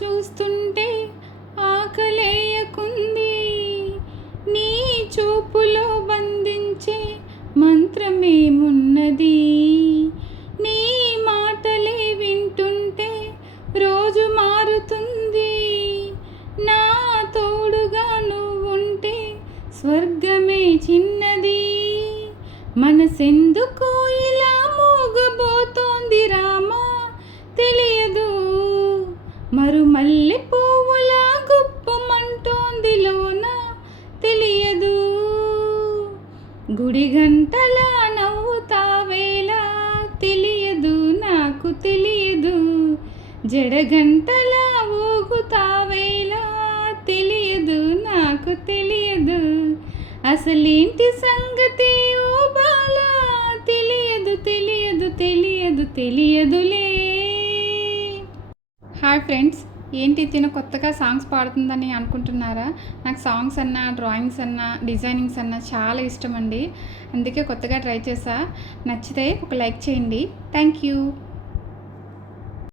చూస్తుంటే ఆకలేయకుంది, నీ చూపులో బంధించే మంత్రమేమున్నది, నీ మాటలే వింటుంటే రోజు మారుతుంది, నా తోడుగా నువ్వుంటే స్వర్గమే చిన్నది, మనసెందుకు ఇలా మూగబోతోంది రామా తెలియదు, మరుమల్లె పువ్వులా గుప్పమంటోంది లోన తెలియదు, గుడి గంటలా నవ్వుతావేలా తెలియదు నాకు తెలియదు, జడగంటలా ఊగుతావేలా తెలియదు నాకు తెలియదు, అసలేంటి సంగతి ఓ బాలా తెలియదు తెలియదు తెలియదు తెలియదులే. హాయ్ ఫ్రెండ్స్, ఏంటి తిన కొత్తగా సాంగ్స్ పాడుతుందని అనుకుంటున్నారా? నాకు సాంగ్స్ అన్నా, డ్రాయింగ్స్ అన్నా, డిజైనింగ్స్ అన్నా చాలా ఇష్టం అండి. అందుకే కొత్తగా ట్రై చేసా. నచ్చితే ఒక లైక్ చేయండి. Thank you.